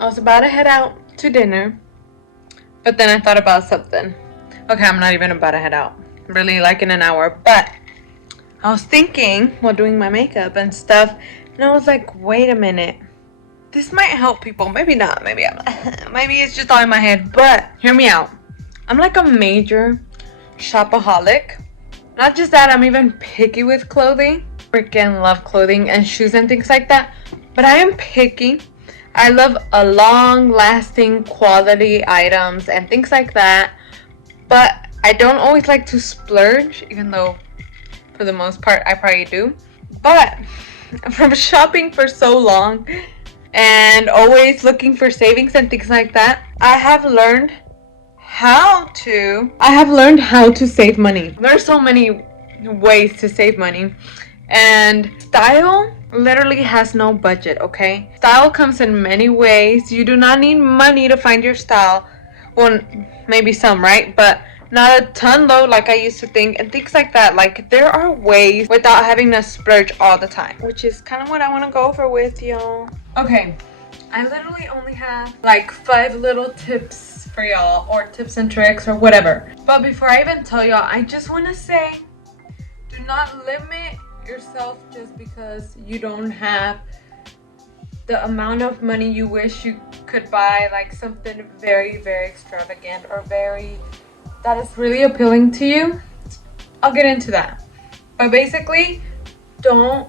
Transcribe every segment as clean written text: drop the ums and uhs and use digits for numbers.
I was about to head out to dinner, but then I thought about something. Okay, I'm not even about to head out. Really, like in an hour. But I was thinking while doing my makeup and stuff, and I was like, wait a minute. This might help people. Maybe not. Maybe maybe it's just all in my head. But hear me out. I'm like a major shopaholic. Not just that, I'm even picky with clothing. Freaking love clothing and shoes and things like that. But I am picky. I love a long-lasting quality items and things like that. But I don't always like to splurge, even though for the most part I probably do. But from shopping for so long and always looking for savings and things like that, I have learned how to save money. There are so many ways to save money, and style literally has no budget. Okay, style comes in many ways. You do not need money to find your style. Well, maybe some, right? But not a ton though, like I used to think, and things like that. Like, there are ways without having to splurge all the time, which is kind of what I want to go over with y'all. Okay, I literally only have like 5 little tips for y'all, or tips and tricks or whatever. But before I even tell y'all, I just want to say, do not limit yourself just because you don't have the amount of money you wish you could buy like something very, very extravagant or that is really appealing to you. I'll get into that. But basically, don't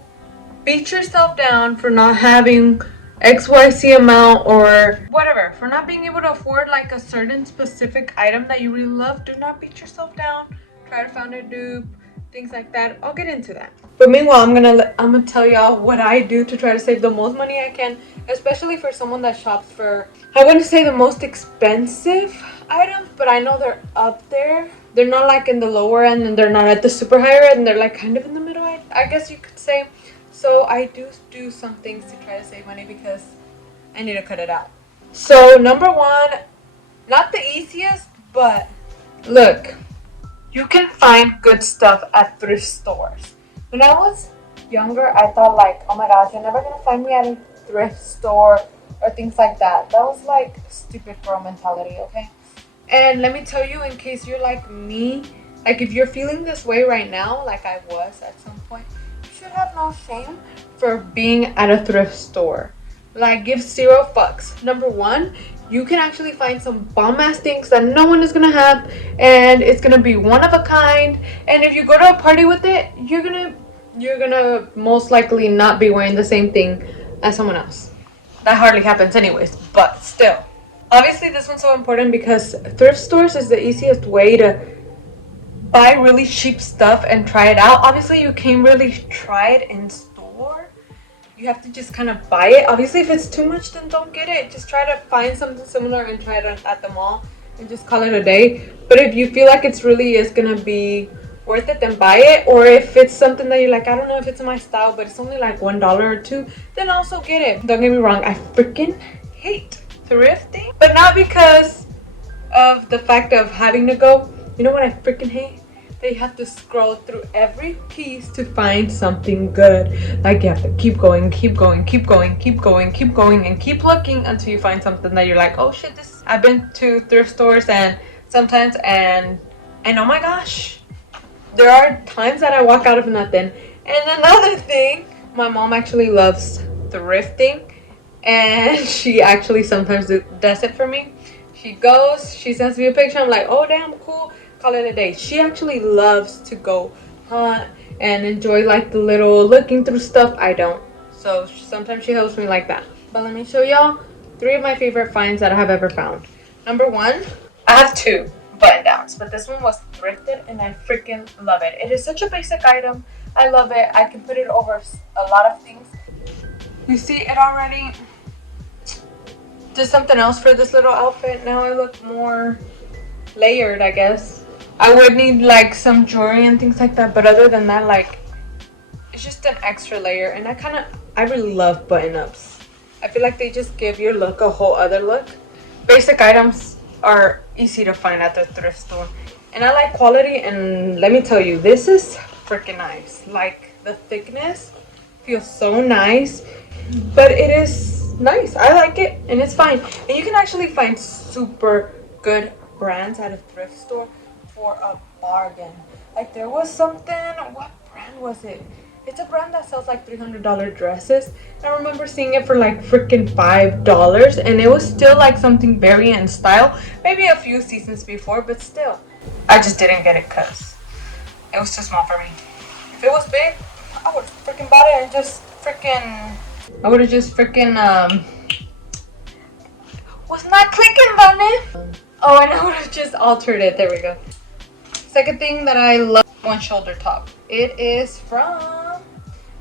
beat yourself down for not having XYZ amount or whatever, for not being able to afford like a certain specific item that you really love. Do not beat yourself down. Try to find a dupe, things like that. I'll get into that. But meanwhile, I'm gonna tell y'all what I do to try to save the most money I can, especially for someone that shops for, I wouldn't say the most expensive items, but I know they're up there. They're not like in the lower end and they're not at the super higher end. They're like kind of in the middle, I guess you could say. So I do some things to try to save money because I need to cut it out. So number one, not the easiest, but look, you can find good stuff at thrift stores. When I was younger, I thought like, oh my gosh, you're never gonna find me at a thrift store or things like that. That was like stupid girl mentality, okay? And let me tell you, in case you're like me, like if you're feeling this way right now, like I was at some point, you should have no shame for being at a thrift store. Like, give 0 fucks. Number one, you can actually find some bomb ass things that no one is gonna have, and it's gonna be one of a kind. And if you go to a party with it, you're gonna most likely not be wearing the same thing as someone else. That hardly happens anyways, but still. Obviously, this one's so important because thrift stores is the easiest way to buy really cheap stuff and try it out. Obviously, you can't really try it in store. You have to just kind of buy it. Obviously, if it's too much, then don't get it. Just try to find something similar and try it at the mall and just call it a day. But if you feel like it's really is gonna be worth it, then buy it. Or if it's something that you're like, I don't know if it's my style, but it's only like $1 or $2, then also get it. Don't get me wrong, I freaking hate thrifting, but not because of the fact of having to go. You know what I freaking hate? They have to scroll through every piece to find something good. Like, you have to keep going, keep going, keep going, keep going, keep going, and keep looking until you find something that you're like, oh shit, this. I've been to thrift stores and sometimes, and oh my gosh, there are times that I walk out of nothing. And another thing, my mom actually loves thrifting, and she actually sometimes does it for me. She goes, she sends me a picture, I'm like, oh damn, cool, call it a day. She actually loves to go hunt and enjoy like the little looking through stuff. I don't, so sometimes she helps me like that. But let me show y'all 3 of my favorite finds that I have ever found. Number 1, I have 2 button downs, but this one was thrifted and I freaking love it. It is such a basic item. I love it. I can put it over a lot of things. You see it already. Did something else for this little outfit. Now I look more layered, I guess. I would need like some jewelry and things like that, but other than that, like, it's just an extra layer. And I really love button ups. I feel like they just give your look a whole other look. Basic items are easy to find at the thrift store, and I like quality. And let me tell you, this is freaking nice. Like, the thickness feels so nice, but it is nice. I like it, and it's fine. And you can actually find super good brands at a thrift store for a bargain. Like there was something. What brand was it? It's a brand that sells like $300 dresses. I remember seeing it for like freaking $5, and it was still like something very in style. Maybe a few seasons before, but still, I just didn't get it because it was too small for me. If it was big, I would have freaking bought it and just freaking. I would have just freaking was not clicking, Bunny. Oh, and I would have just altered it. There we go. Second thing that I love, one shoulder top. It is from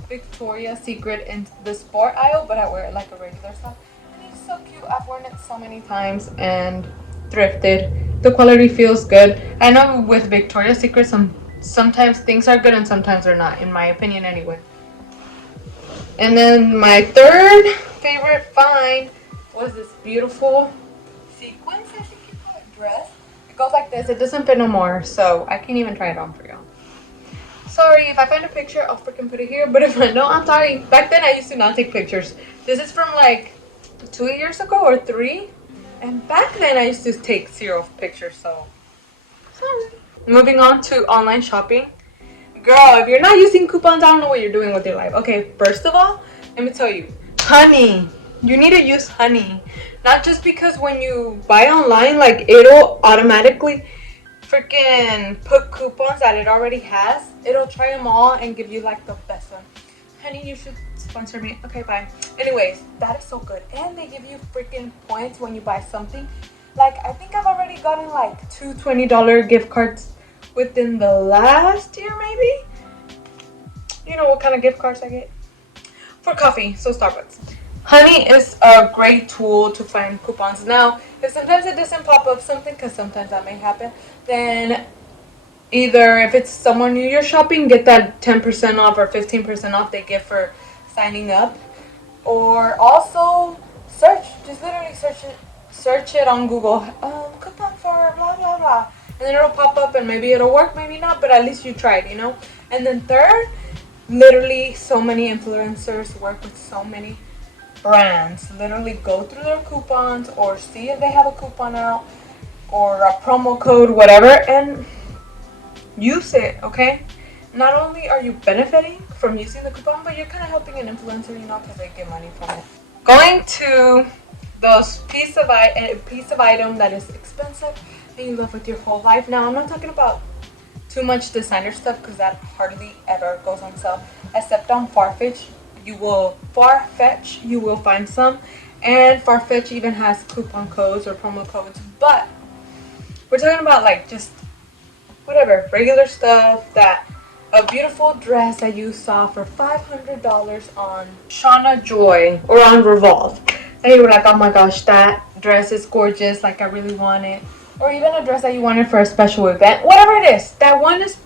Victoria's Secret in the sport aisle, but I wear it like a regular stuff. And it's so cute. I've worn it so many times and thrifted. The quality feels good. I know with Victoria's Secret, sometimes things are good and sometimes they're not, in my opinion anyway. And then my third favorite find was this beautiful sequins, I think you call it, dress. It goes like this. It doesn't fit no more, so I can't even try it on for y'all. Sorry, if I find a picture, I'll freaking put it here. But if I don't, I'm sorry. Back then, I used to not take pictures. This is from like 2 years ago or 3. And back then, I used to take 0 pictures, so sorry. Moving on to online shopping. Girl, if you're not using coupons, I don't know what you're doing with your life. Okay, first of all, let me tell you, honey. You need to use honey. Not just because when you buy online, like it'll automatically freaking put coupons that it already has. It'll try them all and give you like the best one. Honey, you should sponsor me. Okay, bye. Anyways, that is so good. And they give you freaking points when you buy something. Like, I think I've already gotten like 2 $20 gift cards within the last year, maybe. You know what kind of gift cards I get? For coffee, so Starbucks. Honey is a great tool to find coupons. Now, if sometimes it doesn't pop up something, because sometimes that may happen, then either if it's someone new you're shopping, get that 10% off or 15% off they give for signing up. Or also search, just literally search it on Google. Coupon for blah, blah, blah. And then it'll pop up and maybe it'll work, maybe not, but at least you tried, you know? And then third, literally so many influencers work with so many brands. Literally go through their coupons or see if they have a coupon out or a promo code, whatever, and use it, okay? Not only are you benefiting from using the coupon, but you're kind of helping an influencer, you know, because they get money from it. Going to those piece of item that is expensive and you love with your whole life. Now, I'm not talking about too much designer stuff because that hardly ever goes on sale, except on Farfetch. You will find some, and Farfetch even has coupon codes or promo codes, but we're talking about like just whatever regular stuff. That a beautiful dress that you saw for $500 on Shauna Joy or on Revolve, and you were like, oh my gosh, that dress is gorgeous, like I really want it. Or even a dress that you wanted for a special event, whatever it is, that one is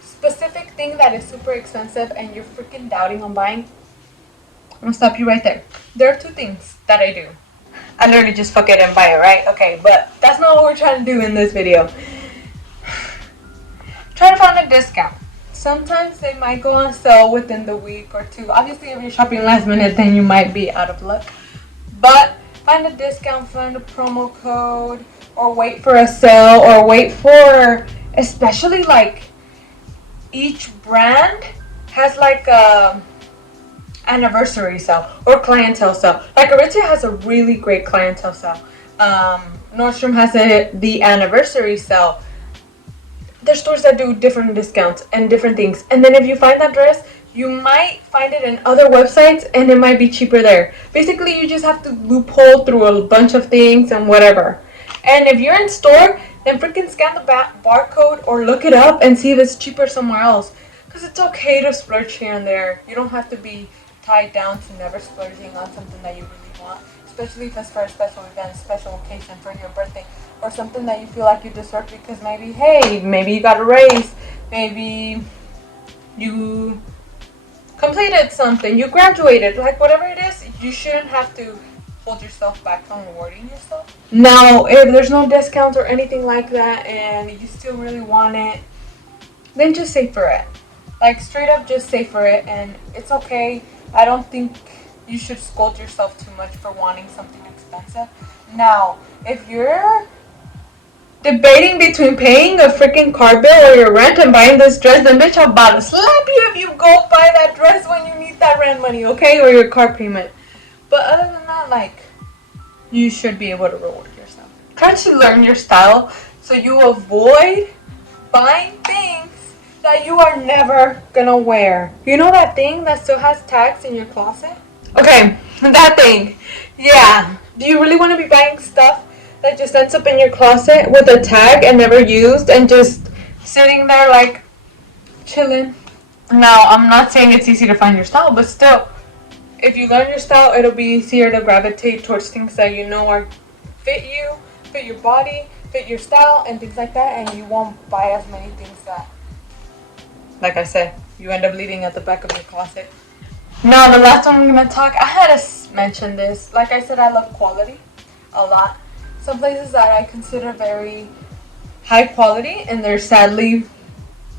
specific thing that is super expensive and you're freaking doubting on buying. I'm gonna stop you right there. There are 2 things that I do. I literally just fuck it and buy it, right? Okay, but that's not what we're trying to do in this video. Try to find a discount. Sometimes they might go on sale within the week or 2. Obviously, if you're shopping last minute, then you might be out of luck. But find a discount, find a promo code, or wait for a sale, or wait for, especially like each brand has like a anniversary sale or clientele sale. Like Aritzia has a really great clientele sale. Nordstrom has the anniversary sale. There's stores that do different discounts and different things. And then if you find that dress, you might find it in other websites and it might be cheaper there. Basically, you just have to loophole through a bunch of things and whatever. And if you're in store, then freaking scan the barcode or look it up and see if it's cheaper somewhere else. Because it's okay to splurge here and there. You don't have to be tied down to never splurging on something that you really want. Especially if it's for a special event, special occasion, for your birthday. Or something that you feel like you deserve because maybe you got a raise. Maybe you completed something. You graduated. Like whatever it is, you shouldn't have to hold yourself back from rewarding yourself. Now, if there's no discounts or anything like that and you still really want it, then just save for it. Like straight up just save for it, and it's okay. I don't think you should scold yourself too much for wanting something expensive. Now, if you're debating between paying a freaking car bill or your rent and buying this dress, then bitch, I'm about to slap you if you go buy that dress when you need that rent money, okay? Or your car payment. But other than that, like, you should be able to reward yourself. Try to learn your style so you avoid buying things that you are never gonna wear. You know that thing that still has tags in your closet? Okay, that thing. Yeah. Do you really want to be buying stuff that just ends up in your closet with a tag and never used and just sitting there like chilling? Now, I'm not saying it's easy to find your style, but still, if you learn your style, it'll be easier to gravitate towards things that you know are fit you, fit your body, fit your style, and things like that, and you won't buy as many things that, like I said, you end up leaving at the back of your closet. Now, the last one I'm going to talk, I had to mention this. Like I said, I love quality a lot. Some places that I consider very high quality, and they're sadly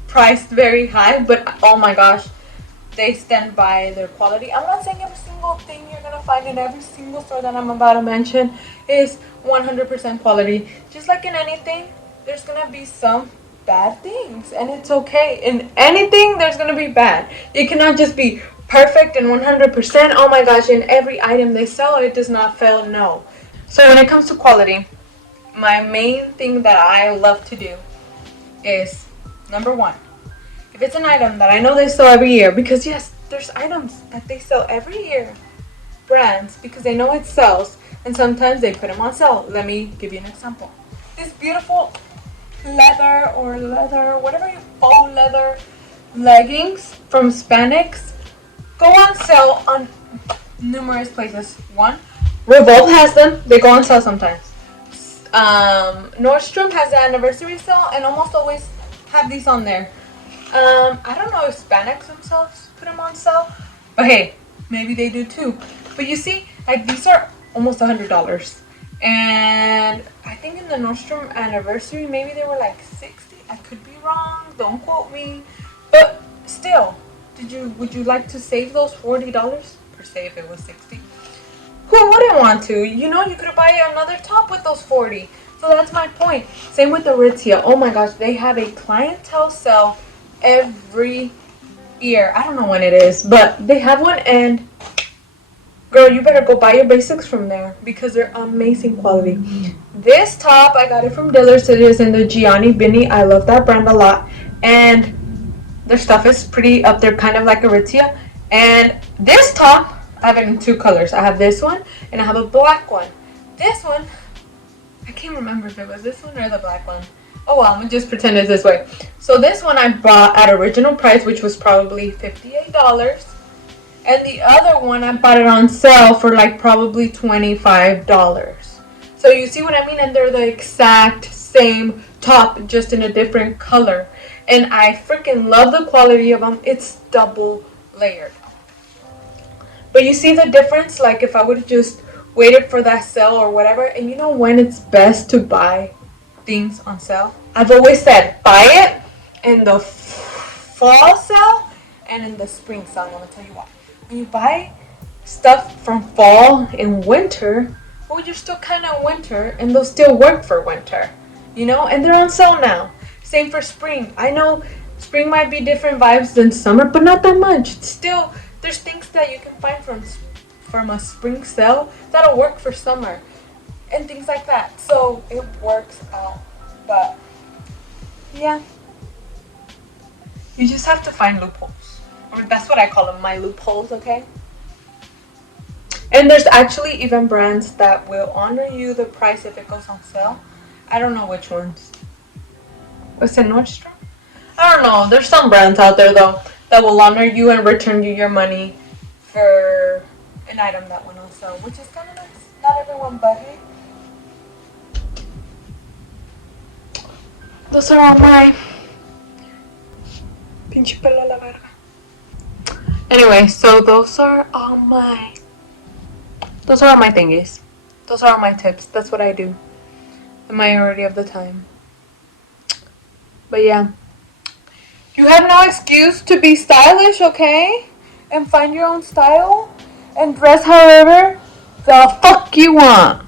priced very high, but oh my gosh, they stand by their quality. I'm not saying every single thing you're going to find in every single store that I'm about to mention is 100% quality. Just like in anything, there's going to be some bad things, and it's okay. In anything, there's going to be bad. It cannot just be perfect and 100%. Oh my gosh, in every item they sell, it does not fail. No. So when it comes to quality, my main thing that I love to do is, number one, if it's an item that I know they sell every year, because yes, there's items that they sell every year, brands, because they know it sells, and sometimes they put them on sale. Let me give you an example. This beautiful leather, whatever you faux leather leggings from Spanx go on sale on numerous places. One, Revolt has them. They go on sale sometimes. Nordstrom has the anniversary sale and almost always have these on there. I don't know if Spanx themselves put them on sale, but hey, maybe they do too. But you see, like, these are almost $100, and I think in the Nordstrom anniversary, maybe they were like 60. I could be wrong. Don't quote me. But still, would you like to save those $40 per se if it was 60? Who wouldn't want to? You know, you could buy another top with those 40. So that's my point. Same with the Aritzia. Oh my gosh, they have a clientele sale every year. I don't know when it is, but they have one, and girl, you better go buy your basics from there because they're amazing quality. This top, I got it from Dillard's. It is in the Gianni Binny. I love that brand a lot, and their stuff is pretty up there, kind of like Aritzia. And this top, I have it in two colors. I have this one, and I have a black one. This one, I can't remember if it was this one or the black one. Oh well, I'm gonna just pretend it's this way. So this one I bought at original price, which was probably $58. And the other one, I bought it on sale for like probably $25. So you see what I mean? And they're the exact same top, just in a different color. And I freaking love the quality of them. It's double layered. But you see the difference? Like if I would have just waited for that sale or whatever. And you know when it's best to buy things on sale? I've always said buy it in the fall sale and in the spring sale. I'm going to tell you why. When you buy stuff from fall and winter, well, you're still kind of winter, and they'll still work for winter, you know, and they're on sale now. Same for spring. I know spring might be different vibes than summer, but not that much. It's still, there's things that you can find from a spring sale that'll work for summer and things like that. So it works out. But yeah, you just have to find loopholes. Or that's what I call them, my loopholes, okay? And there's actually even brands that will honor you the price if it goes on sale. I don't know which ones. Was it Nordstrom? I don't know. There's some brands out there, though, that will honor you and return you your money for an item that went on sale, which is kind of nice. Not everyone, but hey. Those are all my... Pinche pelo a la verga. Anyway, so those are all my thingies. Those are all my tips. That's what I do the majority of the time. But yeah, you have no excuse to be stylish, okay? And find your own style. and dress however the fuck you want.